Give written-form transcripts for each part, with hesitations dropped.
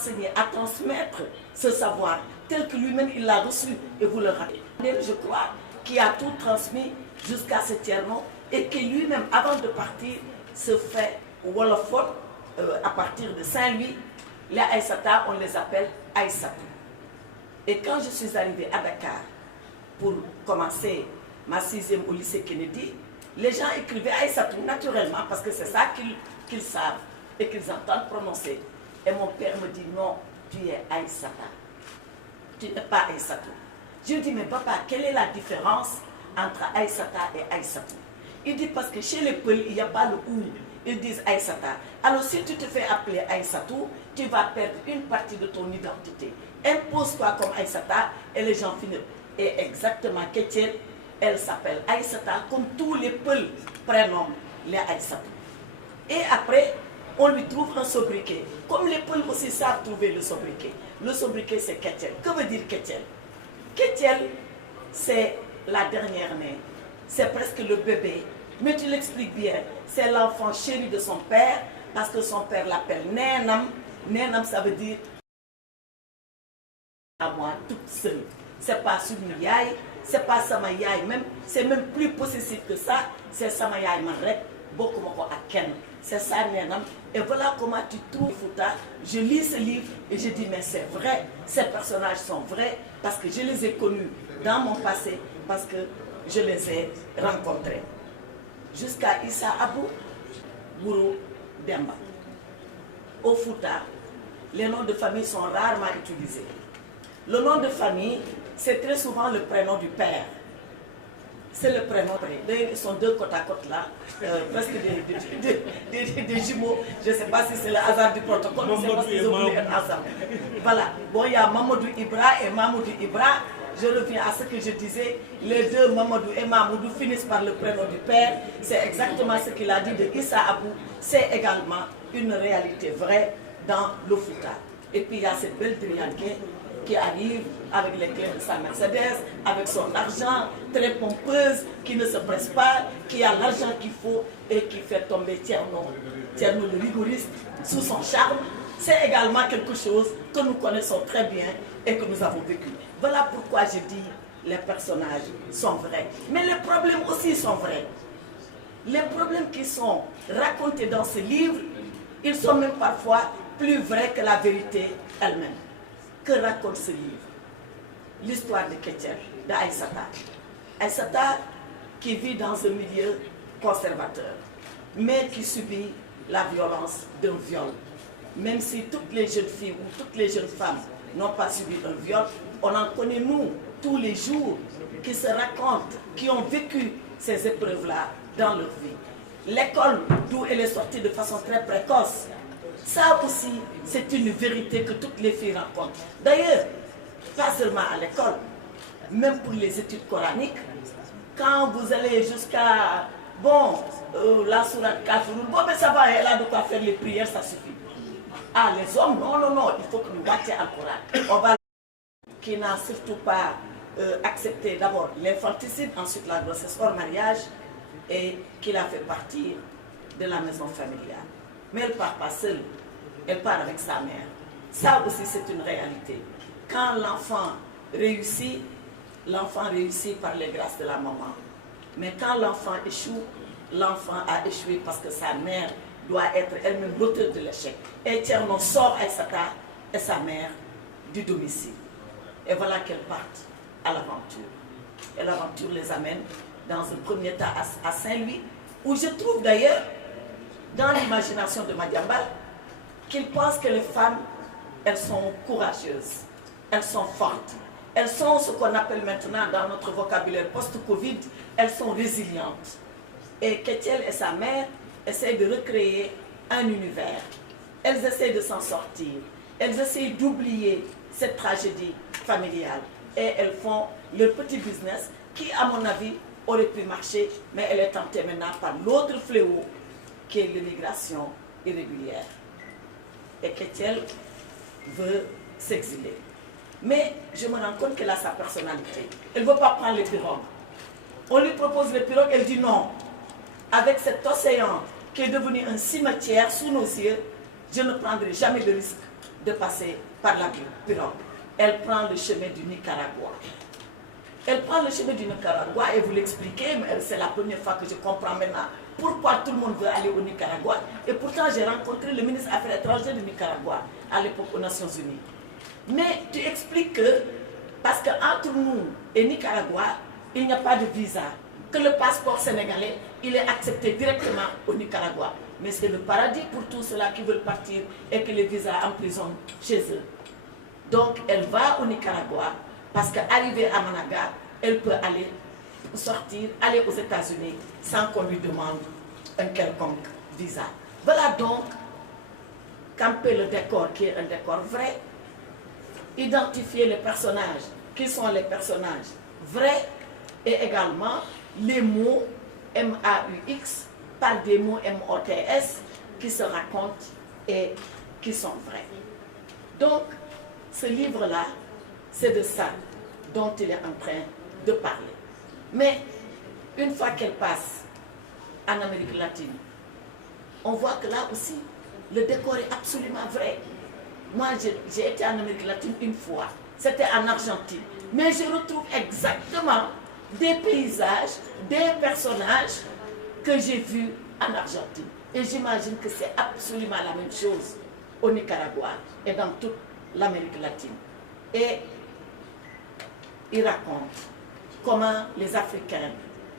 enseigner, à transmettre ce savoir tel que lui-même il l'a reçu et vous le rappelez. Je crois qu'il a tout transmis jusqu'à ce tiers-nom et que lui-même, avant de partir, se fait Wolofot à partir de Saint-Louis. Les Aïssata, on les appelle Aïssatou. Et quand je suis arrivée à Dakar pour commencer ma 6e au lycée Kennedy, les gens écrivaient Aïssatou naturellement parce que c'est ça qu'ils savent et qu'ils entendent prononcer. Et mon père me dit non, tu es Aïssata. Tu n'es pas Aïssatou. Je lui dis mais papa, quelle est la différence entre Aïssata et Aïssatou? Il dit parce que chez les Peuls, il n'y a pas le ou. Ils disent Aïssata. Alors si tu te fais appeler Aïssatou, tu vas perdre une partie de ton identité. Impose-toi comme Aïssata et les gens finissent. Et exactement, Kétiel, elle s'appelle Aïssata comme tous les Peuls prénomment les Aïssatou. Et après, on lui trouve un sobriquet. Comme les Peuls aussi savent trouver le sobriquet. Le sobriquet, c'est Kétiel. Que veut dire Kétiel? Kétiel, c'est la dernière née. C'est presque le bébé. Mais tu l'expliques bien. C'est l'enfant chéri de son père, parce que son père l'appelle Nénam. Nénam, ça veut dire à moi toute seule. C'est pas Soumi Yaye, c'est pas Sama Yaye même. C'est même plus possessif que ça. C'est Sama Yaye Marek, beaucoup à Ken. C'est ça Nénam. Et voilà comment tu trouves Fouta. Je lis ce livre et je dis mais c'est vrai. Ces personnages sont vrais parce que je les ai connus dans mon passé, parce que je les ai rencontrés. Jusqu'à Issa Abou, Bourou Demba. Au Fouta, les noms de famille sont rarement utilisés. Le nom de famille, c'est très souvent le prénom du père. C'est le prénom. Ils sont deux côte à côte là, presque des jumeaux. Je ne sais pas si c'est le hasard du protocole, mais c'est parce qu'ils ont voulu être ensemble. Voilà. Bon, il y a Mamadou Ibra et Mamoudou Ibra. Je reviens à ce que je disais. Les deux, Mamadou et Mamoudou, finissent par le prénom du père. C'est exactement ce qu'il a dit de Issa Abou. C'est également une réalité vraie dans le Fouta. Et puis il y a cette belle Drianké qui arrive avec les clés de sa Mercedes, avec son argent, très pompeuse, qui ne se presse pas, qui a l'argent qu'il faut et qui fait tomber Tierno le rigoriste, sous son charme. C'est également quelque chose que nous connaissons très bien et que nous avons vécu. Voilà pourquoi je dis les personnages sont vrais. Mais les problèmes aussi sont vrais. Les problèmes qui sont racontés dans ce livre, ils sont même parfois plus vrais que la vérité elle-même. Que raconte ce livre? L'histoire de Kétiel, d'Aïssata. Aïssata qui vit dans un milieu conservateur, mais qui subit la violence d'un viol. Même si toutes les jeunes filles ou toutes les jeunes femmes n'ont pas subi un viol, on en connaît nous tous les jours qui se racontent, qui ont vécu ces épreuves-là dans leur vie. L'école d'où elle est sortie de façon très précoce, ça aussi c'est une vérité que toutes les filles rencontrent. D'ailleurs, pas seulement à l'école, même pour les études coraniques, quand vous allez jusqu'à, la sourate Kafirun, mais ça va, elle a de quoi faire les prières, ça suffit. Ah, les hommes, non, il faut que nous battions le Coran. On va qui n'a surtout pas accepté d'abord l'infanticide, ensuite la grossesse hors mariage, et qui l'a fait partir de la maison familiale. Mais elle ne part pas seule, elle part avec sa mère. Ça aussi c'est une réalité. Quand l'enfant réussit par les grâces de la maman. Mais quand l'enfant échoue, l'enfant a échoué parce que sa mère doit être elle-même l'auteur de l'échec. Et Tierno sort Aïssata et sa mère du domicile. Et voilà qu'elles partent à l'aventure. Et l'aventure les amène dans un premier temps à Saint-Louis, où je trouve d'ailleurs, dans l'imagination de Madiambal, qu'il pense que les femmes, elles sont courageuses, elles sont fortes, elles sont ce qu'on appelle maintenant dans notre vocabulaire post-Covid, elles sont résilientes. Et Kétiel et sa mère essayent de recréer un univers. Elles essayent de s'en sortir, elles essayent d'oublier cette tragédie familiale. Et elles font leur petit business qui, à mon avis, aurait pu marcher, mais elle est tentée maintenant par l'autre fléau qui est l'immigration irrégulière. Et Kétiel veut s'exiler. Mais je me rends compte qu'elle a sa personnalité. Elle ne veut pas prendre les pirogues. On lui propose les pirogues, elle dit non. Avec cet océan qui est devenu un cimetière sous nos yeux, je ne prendrai jamais de risque de passer par la pirogue. Elle prend le chemin du Nicaragua. Elle prend le chemin du Nicaragua et vous l'expliquez, mais c'est la première fois que je comprends maintenant pourquoi tout le monde veut aller au Nicaragua. Et pourtant, j'ai rencontré le ministre des Affaires étrangères du Nicaragua à l'époque aux Nations Unies. Mais tu expliques que, parce qu'entre nous et Nicaragua, il n'y a pas de visa, que le passeport sénégalais, il est accepté directement au Nicaragua. Mais c'est le paradis pour tous ceux-là qui veulent partir et que les visas emprisonnent chez eux. Donc, elle va au Nicaragua parce qu'arrivée à Managa, elle peut aller sortir, aller aux États-Unis sans qu'on lui demande un quelconque visa. Voilà donc camper le décor qui est un décor vrai, identifier les personnages qui sont les personnages vrais et également les mots M-A-U-X par des mots M-O-T-S qui se racontent et qui sont vrais. Donc, ce livre-là, c'est de ça dont il est en train de parler. Mais une fois qu'elle passe en Amérique latine, on voit que là aussi, le décor est absolument vrai. Moi, j'ai été en Amérique latine une fois, c'était en Argentine. Mais je retrouve exactement des paysages, des personnages que j'ai vus en Argentine. Et j'imagine que c'est absolument la même chose au Nicaragua et dans toute l'Amérique latine. Et il raconte comment les Africains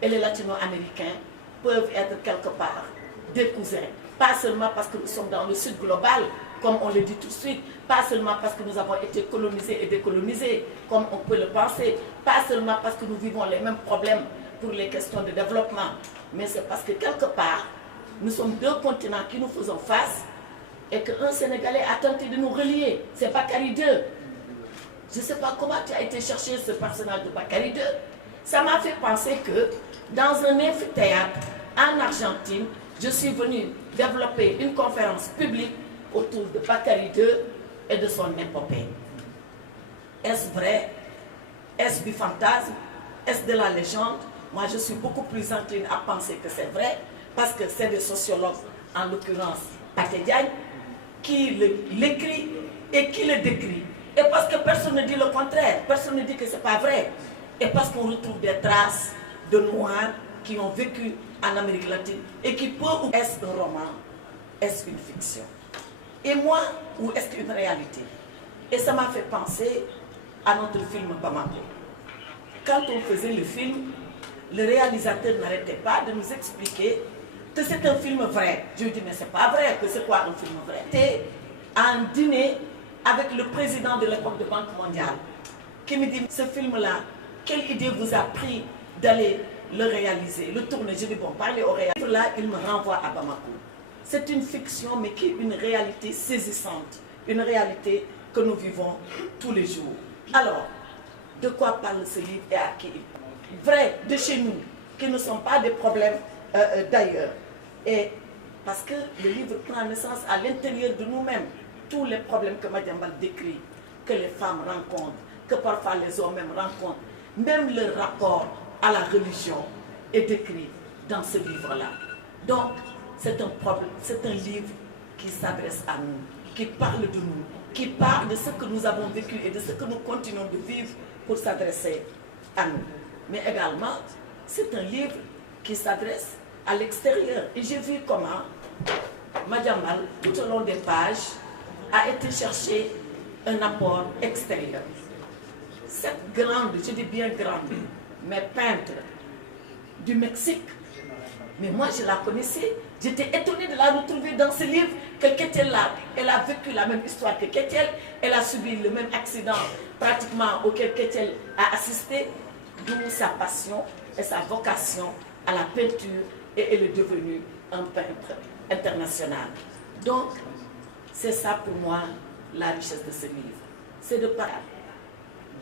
et les Latino-Américains peuvent être quelque part des cousins. Pas seulement parce que nous sommes dans le sud global, comme on le dit tout de suite, pas seulement parce que nous avons été colonisés et décolonisés, comme on peut le penser, pas seulement parce que nous vivons les mêmes problèmes pour les questions de développement, mais c'est parce que quelque part, nous sommes deux continents qui nous faisons face et qu'un Sénégalais a tenté de nous relier. C'est Bakary II. Je ne sais pas comment tu as été chercher ce personnage de Bakary II. Ça m'a fait penser que dans un amphithéâtre en Argentine, je suis venue développer une conférence publique autour de Bakary II et de son épopée. Est-ce vrai? Est-ce du fantasme? Est-ce de la légende? Moi, je suis beaucoup plus incline à penser que c'est vrai, parce que c'est des sociologues, en l'occurrence Pathé Diagne, qui l'écrit et qui le décrit. Et parce que personne ne dit le contraire, personne ne dit que ce n'est pas vrai. Et parce qu'on retrouve des traces de Noirs qui ont vécu en Amérique latine et qui peuvent, ou est-ce un roman, est-ce une fiction? Et moi, ou est-ce une réalité? Et ça m'a fait penser à notre film Bamako. Quand on faisait le film, le réalisateur n'arrêtait pas de nous expliquer que c'est un film vrai. Je lui dis, mais c'est pas vrai, que c'est quoi un film vrai? C'était un dîner avec le président de l'époque de Banque mondiale, qui me dit, ce film-là, quelle idée vous a pris d'aller le réaliser, le tourner? Je dis, bon, parlez au réalisateur. Là, il me renvoie à Bamako. C'est une fiction, mais qui est une réalité saisissante, une réalité que nous vivons tous les jours. Alors, de quoi parle ce livre et à qui? Vrai, de chez nous, qui ne sont pas des problèmes d'ailleurs. Et parce que le livre prend naissance à l'intérieur de nous-mêmes. Tous les problèmes que Madiambal décrit, que les femmes rencontrent, que parfois les hommes même rencontrent, même le rapport à la religion est décrit dans ce livre-là. Donc, c'est un livre qui s'adresse à nous, qui parle de nous, qui parle de ce que nous avons vécu et de ce que nous continuons de vivre pour s'adresser à nous. Mais également, c'est un livre qui s'adresse à l'extérieur. Et j'ai vu comment Madiambal, tout au long des pages, a été chercher un apport extérieur. Cette grande, je dis bien grande, mais peintre du Mexique, mais moi je la connaissais, j'étais étonnée de la retrouver dans ce livre que Kétiel a. Elle a vécu la même histoire que Kétiel, elle a subi le même accident pratiquement auquel Kétiel a assisté, d'où sa passion et sa vocation à la peinture, et elle est devenue un peintre international. Donc, c'est ça pour moi la richesse de ce livre. C'est de parler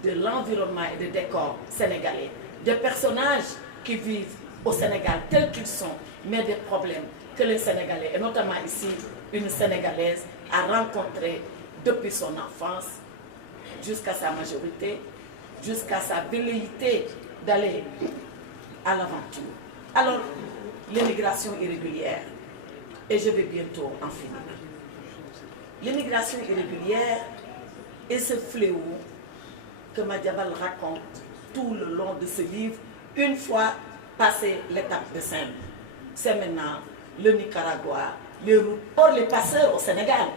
de l'environnement et des décors sénégalais, des personnages qui vivent au Sénégal tels qu'ils sont, mais des problèmes que les Sénégalais, et notamment ici, une Sénégalaise, a rencontrés depuis son enfance jusqu'à sa majorité, jusqu'à sa velléité d'aller à l'aventure. Alors, l'immigration irrégulière, et je vais bientôt en finir. L'immigration irrégulière est ce fléau que Madiambal raconte tout le long de ce livre, une fois passé l'étape de Saint. C'est maintenant le Nicaragua, les routes. Or, les passeurs au Sénégal,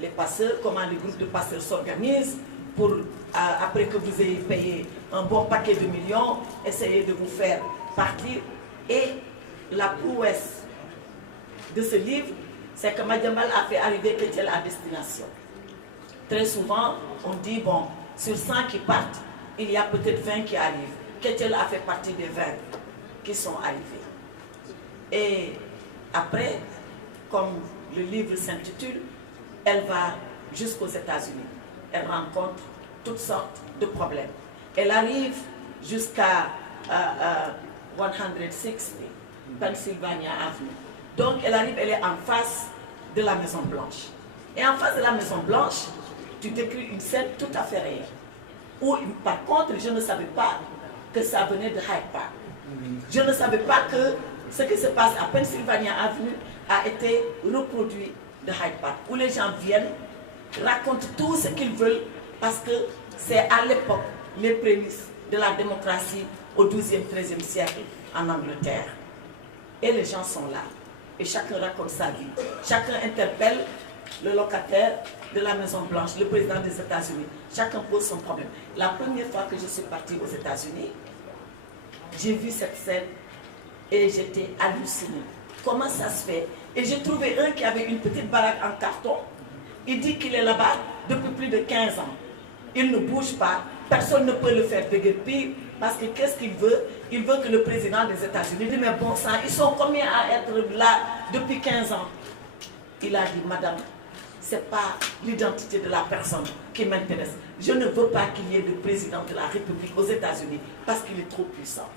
les passeurs, comment les groupes de passeurs s'organisent pour, après que vous ayez payé un bon paquet de millions, essayer de vous faire partir. Et la prouesse de ce livre, c'est que Madiambal a fait arriver Ketchel à destination. Très souvent, on dit, bon, sur 100 qui partent, il y a peut-être 20 qui arrivent. Ketchel a fait partie des 20 qui sont arrivés. Et après, comme le livre s'intitule, elle va jusqu'aux États-Unis. Elle rencontre toutes sortes de problèmes. Elle arrive jusqu'à 160 Pennsylvania Avenue. Donc elle arrive, elle est en face de la Maison Blanche. Et en face de la Maison Blanche, tu décris une scène tout à fait réelle. Où, par contre, je ne savais pas que ça venait de Hyde Park. Je ne savais pas que ce qui se passe à Pennsylvania Avenue a été reproduit de Hyde Park, où les gens viennent, racontent tout ce qu'ils veulent, parce que c'est à l'époque les prémices de la démocratie au XIIe, XIIIe siècle en Angleterre. Et les gens sont là, et chacun raconte sa vie. Chacun interpelle le locataire de la Maison Blanche, le président des États-Unis. Chacun pose son problème. La première fois que je suis partie aux États-Unis, j'ai vu cette scène et j'étais hallucinée. Comment ça se fait? Et j'ai trouvé un qui avait une petite baraque en carton. Il dit qu'il est là-bas depuis plus de 15 ans. Il ne bouge pas. Personne ne peut le faire déguerpir parce que qu'est-ce qu'il veut? Il veut que le président des États-Unis dise, mais bon sang, ils sont combien à être là depuis 15 ans? Il a dit, madame, ce n'est pas l'identité de la personne qui m'intéresse. Je ne veux pas qu'il y ait de président de la République aux États-Unis parce qu'il est trop puissant.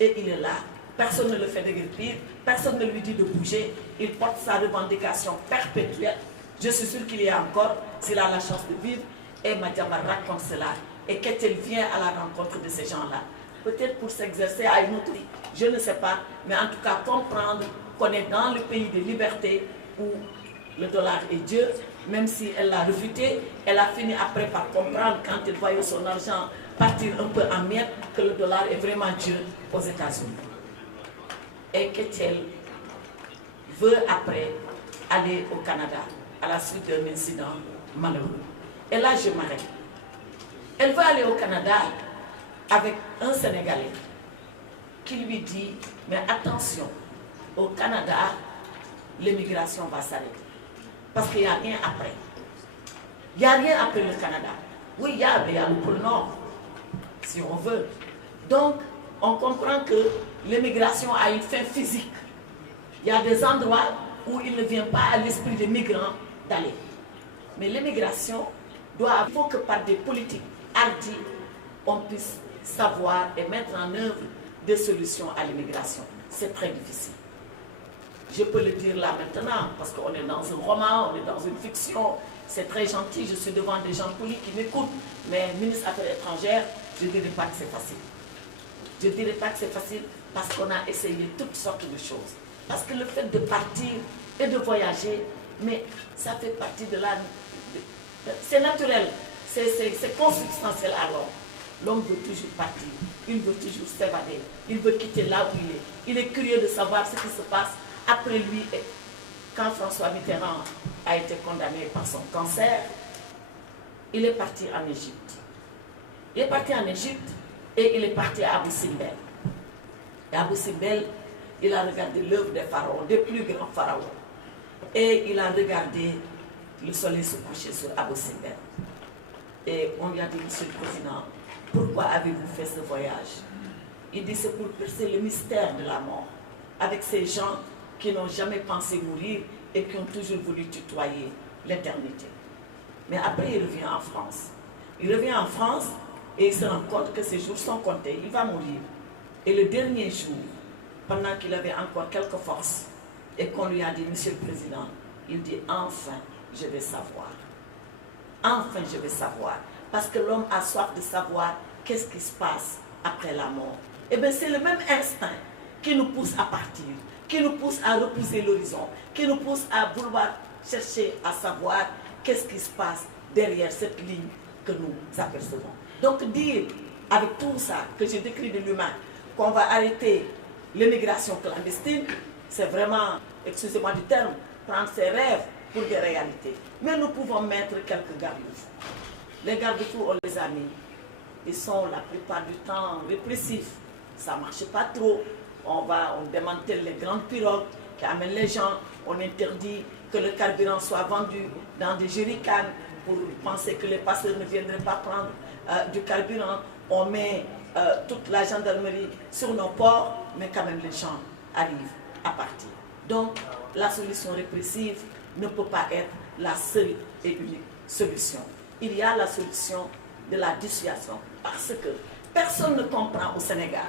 Et il est là. Personne ne le fait déguerpir, personne ne lui dit de bouger. Il porte sa revendication perpétuelle. Je suis sûre qu'il y a encore, s'il a la chance de vivre. Et Madiambal raconte cela. Et qu'elle vient à la rencontre de ces gens-là. Peut-être pour s'exercer à une autre vie, je ne sais pas. Mais en tout cas, comprendre qu'on est dans le pays de liberté où le dollar est Dieu. Même si elle l'a refuté, elle a fini après par comprendre, quand elle voyait son argent partir un peu en miettes, que le dollar est vraiment Dieu aux États-Unis. Et qu'elle veut après aller au Canada à la suite d'un incident malheureux. Et là, je m'arrête. Elle veut aller au Canada avec un Sénégalais qui lui dit, mais attention, au Canada, l'immigration va s'arrêter. Parce qu'il n'y a rien après. Il n'y a rien après le Canada. Oui, il y a le pôle Nord, si on veut. Donc, on comprend que l'immigration a une fin physique. Il y a des endroits où il ne vient pas à l'esprit des migrants d'aller. Mais l'immigration il faut que par des politiques hardies, on puisse savoir et mettre en œuvre des solutions à l'immigration. C'est très difficile. Je peux le dire là maintenant, parce qu'on est dans un roman, on est dans une fiction, c'est très gentil, je suis devant des gens polis qui m'écoutent, mais ministre des Affaires étrangères, je ne dirais pas que c'est facile. Je ne dirais pas que c'est facile parce qu'on a essayé toutes sortes de choses. Parce que le fait de partir et de voyager, mais ça fait partie de la... C'est naturel, c'est consubstantiel à l'homme. L'homme veut toujours partir, il veut toujours s'évader, il veut quitter là où il est. Il est curieux de savoir ce qui se passe après lui. Quand François Mitterrand a été condamné par son cancer, il est parti en Égypte. Il est parti en Égypte et il est parti à Abu Simbel. Et à Abu Simbel, il a regardé l'œuvre des pharaons, des plus grands pharaons. Et il a regardé le soleil se coucher sur Abu Simbel. Et on lui a dit, Monsieur le Président, pourquoi avez-vous fait ce voyage? Il dit, c'est pour percer le mystère de la mort, avec ces gens qui n'ont jamais pensé mourir et qui ont toujours voulu tutoyer l'éternité. Mais après, il revient en France. Il revient en France et il se rend compte que ses jours sont comptés, il va mourir. Et le dernier jour, pendant qu'il avait encore quelques forces, et qu'on lui a dit, Monsieur le Président, il dit, enfin, je vais savoir. Enfin, je vais savoir. Parce que l'homme a soif de savoir qu'est-ce qui se passe après la mort. Et bien, c'est le même instinct qui nous pousse à partir, qui nous pousse à repousser l'horizon, qui nous pousse à vouloir chercher à savoir qu'est-ce qui se passe derrière cette ligne que nous apercevons. Donc dire avec tout ça que j'ai décrit de l'humain, qu'on va arrêter l'immigration clandestine, c'est vraiment, excusez-moi du terme, prendre ses rêves pour des réalités. Mais nous pouvons mettre quelques garde-fous. Les garde-fous, on les a mis. Ils sont la plupart du temps répressifs. Ça ne marche pas trop. On démantèle les grandes pirogues qui amènent les gens. On interdit que le carburant soit vendu dans des jerrycans pour penser que les passeurs ne viendraient pas prendre du carburant. On met toute la gendarmerie sur nos ports, mais quand même les gens arrivent à partir. Donc, la solution répressive ne peut pas être la seule et unique solution. Il y a la solution de la dissuasion, parce que personne ne comprend au Sénégal.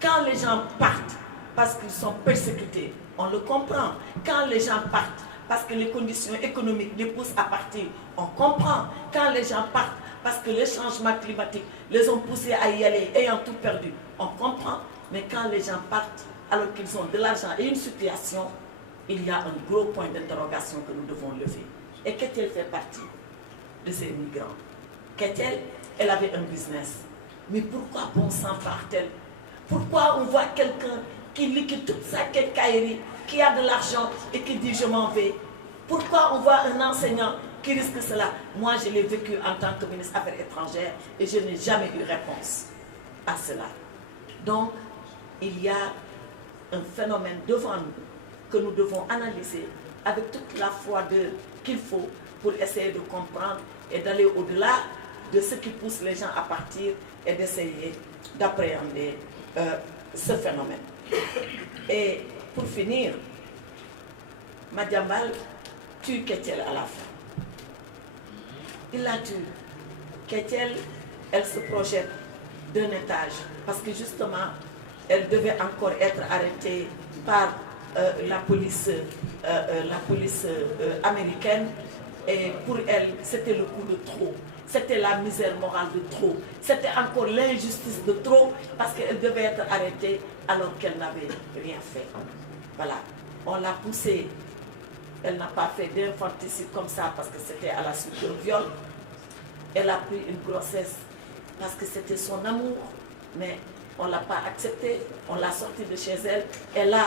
Quand les gens partent parce qu'ils sont persécutés, on le comprend. Quand les gens partent parce que les conditions économiques les poussent à partir, on comprend. Quand les gens partent parce que les changements climatiques les ont poussés à y aller, ayant tout perdu, on comprend. Mais quand les gens partent alors qu'ils ont de l'argent et une situation, il y a un gros point d'interrogation que nous devons lever. Et Ketel fait partie de ces migrants. Ketel, elle avait un business. Mais pourquoi bon sang part-elle? Pourquoi on voit quelqu'un qui liquide toute sa quincaillerie, qui a de l'argent et qui dit je m'en vais? Pourquoi on voit un enseignant qui risque cela? Moi, je l'ai vécu en tant que ministre des Affaires étrangères et je n'ai jamais eu réponse à cela. Donc, il y a un phénomène devant nous que nous devons analyser avec toute la foi qu'il faut pour essayer de comprendre et d'aller au-delà de ce qui pousse les gens à partir et d'essayer d'appréhender ce phénomène. Et pour finir, Madiambal tue Ketel à la fin. Il la tue. Ketel, elle se projette d'un étage parce que justement, elle devait encore être arrêtée par la police américaine. Et pour elle, c'était le coup de trop. C'était la misère morale de trop. C'était encore l'injustice de trop parce qu'elle devait être arrêtée alors qu'elle n'avait rien fait. Voilà. On l'a poussée. Elle n'a pas fait d'infanticide comme ça parce que c'était à la suite d'un viol. Elle a pris une grossesse parce que c'était son amour. Mais on ne l'a pas acceptée. On l'a sortie de chez elle. Et là,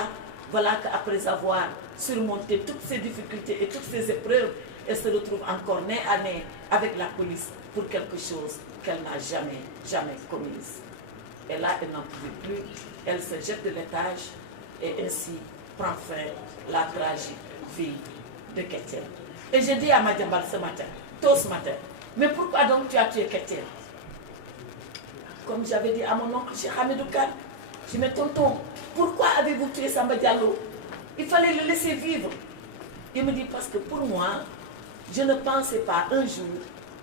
voilà qu'après avoir surmonté toutes ces difficultés et toutes ces épreuves, elle se retrouve encore nez à nez avec la police pour quelque chose qu'elle n'a jamais commise. Et là, elle n'en pouvait plus. Elle se jette de l'étage et ainsi prend fin la tragique vie de Ketel. Et j'ai dit à Madiambal ce matin, tôt ce matin, mais pourquoi donc tu as tué Ketel? Comme j'avais dit à mon oncle, Cheikh Hamidou Kane, je dis, mais tonton, pourquoi avez-vous tué Samba Diallo? Il fallait le laisser vivre. Il me dit, parce que pour moi, je ne pensais pas un jour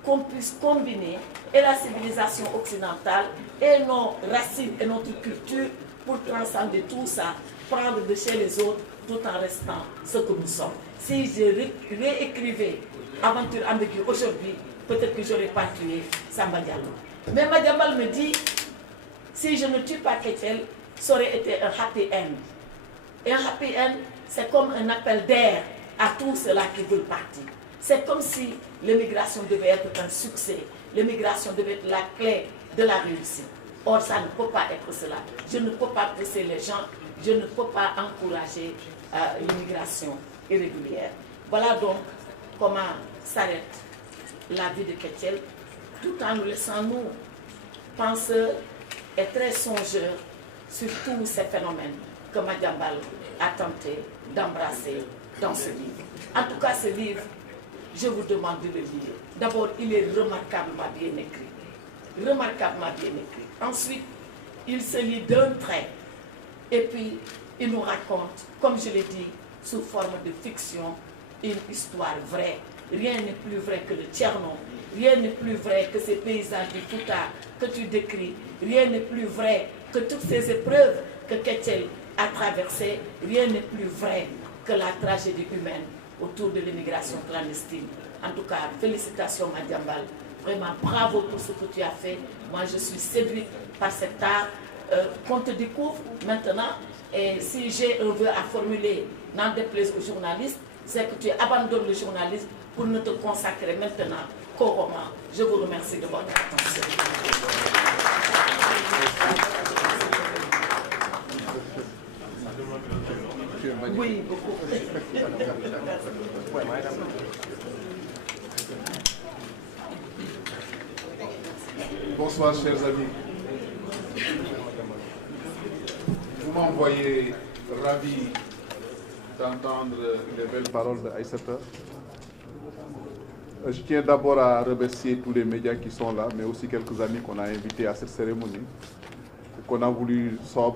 qu'on puisse combiner et la civilisation occidentale et nos racines et notre culture pour transcender tout ça, prendre de chez les autres tout en restant ce que nous sommes. Si je réécrivais Aventure ambiguë aujourd'hui, peut-être que je n'aurais pas tué Samba Diallo. Mais Madiambal me dit, si je ne tue pas Ketel, ça aurait été un happy end. Et un happy end, c'est comme un appel d'air à tous ceux-là qui veulent partir. C'est comme si l'immigration devait être un succès. L'immigration devait être la clé de la réussite. Or, ça ne peut pas être cela. Je ne peux pas pousser les gens, je ne peux pas encourager l'immigration irrégulière. Voilà donc comment s'arrête la vie de Ketel, tout en nous laissant, nous, penseurs et très songeurs sur tous ces phénomènes que Madiambal a tenté d'embrasser dans ce livre. En tout cas, ce livre, je vous demande de le lire. D'abord, il est remarquablement bien écrit. Remarquablement bien écrit. Ensuite, il se lit d'un trait. Et puis, il nous raconte, comme je l'ai dit, sous forme de fiction, une histoire vraie. Rien n'est plus vrai que le Tcherno. Rien n'est plus vrai que ces paysages du Fouta que tu décris. Rien n'est plus vrai que toutes ces épreuves que Ketel a traversées. Rien n'est plus vrai que la tragédie humaine autour de l'immigration clandestine. En tout cas, félicitations Madiambal. Vraiment, bravo pour ce que tu as fait. Moi, je suis séduite par cet art qu'on te découvre maintenant. Et si j'ai un vœu à formuler, n'en déplaise aux journalistes, c'est que tu abandonnes le journalisme pour ne te consacrer maintenant qu'au roman. Je vous remercie de votre attention. Oui, beaucoup. Bonsoir, chers amis. Vous m'envoyez ravi d'entendre les belles paroles de Aïssata. Je tiens d'abord à remercier tous les médias qui sont là, mais aussi quelques amis qu'on a invités à cette cérémonie, qu'on a voulu sobre.